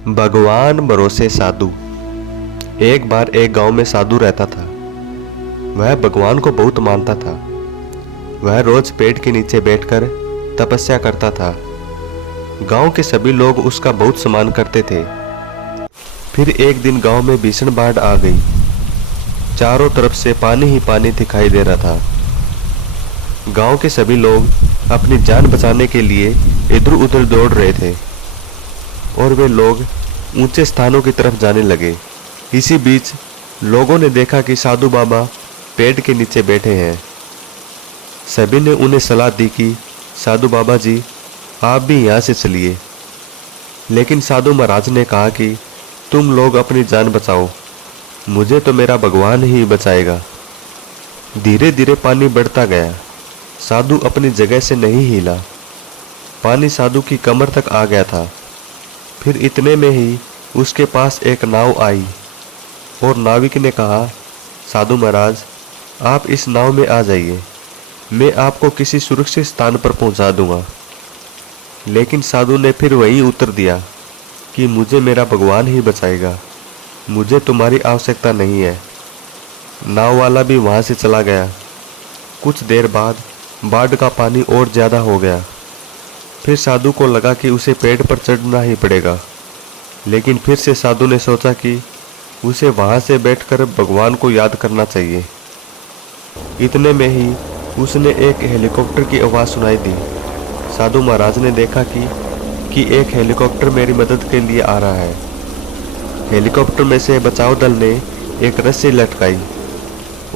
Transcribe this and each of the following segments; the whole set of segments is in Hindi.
भगवान भरोसे साधु। एक बार एक गांव में साधु रहता था। वह भगवान को बहुत मानता था। वह रोज पेड़ के नीचे बैठकर तपस्या करता था। गांव के सभी लोग उसका बहुत सम्मान करते थे। फिर एक दिन गांव में भीषण बाढ़ आ गई। चारों तरफ से पानी ही पानी दिखाई दे रहा था। गांव के सभी लोग अपनी जान बचाने के लिए इधर उधर दौड़ रहे थे और वे लोग ऊंचे स्थानों की तरफ जाने लगे। इसी बीच लोगों ने देखा कि साधु बाबा पेड़ के नीचे बैठे हैं। सभी ने उन्हें सलाह दी कि साधु बाबा जी, आप भी यहाँ से चलिए। लेकिन साधु महाराज ने कहा कि तुम लोग अपनी जान बचाओ, मुझे तो मेरा भगवान ही बचाएगा। धीरे धीरे पानी बढ़ता गया। साधु अपनी जगह से नहीं हिला। पानी साधु की कमर तक आ गया था। फिर इतने में ही उसके पास एक नाव आई और नाविक ने कहा, साधु महाराज, आप इस नाव में आ जाइए, मैं आपको किसी सुरक्षित स्थान पर पहुंचा दूंगा। लेकिन साधु ने फिर वहीं उत्तर दिया कि मुझे मेरा भगवान ही बचाएगा, मुझे तुम्हारी आवश्यकता नहीं है। नाव वाला भी वहां से चला गया। कुछ देर बाद बाढ़ का पानी और ज़्यादा हो गया। फिर साधु को लगा कि उसे पेड़ पर चढ़ना ही पड़ेगा। लेकिन फिर से साधु ने सोचा कि उसे वहां से बैठकर भगवान को याद करना चाहिए। इतने में ही उसने एक हेलीकॉप्टर की आवाज़ सुनाई दी। साधु महाराज ने देखा कि एक हेलीकॉप्टर मेरी मदद के लिए आ रहा है। हेलीकॉप्टर में से बचाव दल ने एक रस्सी लटकाई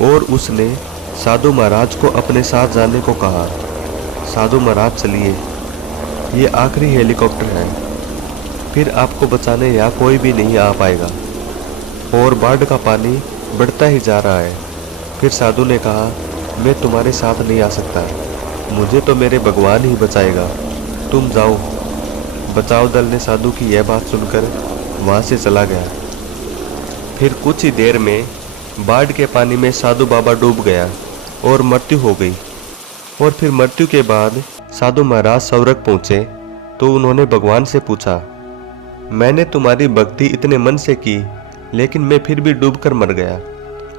और उसने साधु महाराज को अपने साथ जाने को कहा। साधु महाराज, चलिए, ये आखिरी हेलीकॉप्टर है, फिर आपको बचाने यहाँ कोई भी नहीं आ पाएगा। और बाढ़ का पानी बढ़ता ही जा रहा है। फिर साधु ने कहा, मैं तुम्हारे साथ नहीं आ सकता, मुझे तो मेरे भगवान ही बचाएगा, तुम जाओ। बचाव दल ने साधु की यह बात सुनकर वहाँ से चला गया। फिर कुछ ही देर में बाढ़ के पानी में साधु बाबा डूब गया और मृत्यु हो गई। और फिर मृत्यु के बाद साधु महाराज स्वर्ग पहुँचे तो उन्होंने भगवान से पूछा, मैंने तुम्हारी भक्ति इतने मन से की, लेकिन मैं फिर भी डूबकर मर गया।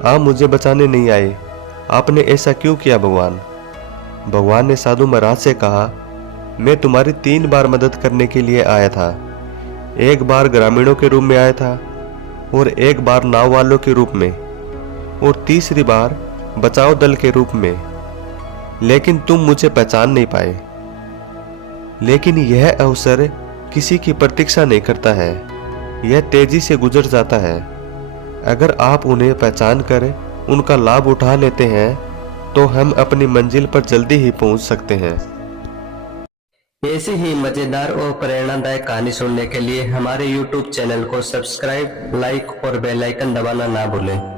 आप मुझे बचाने नहीं आए, आपने ऐसा क्यों किया भगवान? भगवान ने साधु महाराज से कहा, मैं तुम्हारी 3 बार मदद करने के लिए आया था। एक बार ग्रामीणों के रूप में आया था और एक बार नाव वालों के रूप में और तीसरी बार बचाव दल के रूप में। लेकिन तुम मुझे पहचान नहीं पाए। लेकिन यह अवसर किसी की प्रतीक्षा नहीं करता है, यह तेजी से गुजर जाता है। अगर आप उन्हें पहचान कर उनका लाभ उठा लेते हैं तो हम अपनी मंजिल पर जल्दी ही पहुंच सकते हैं। ऐसे ही मजेदार और प्रेरणादायक कहानी सुनने के लिए हमारे YouTube चैनल को सब्सक्राइब, लाइक और बेल आइकन दबाना ना भूलें।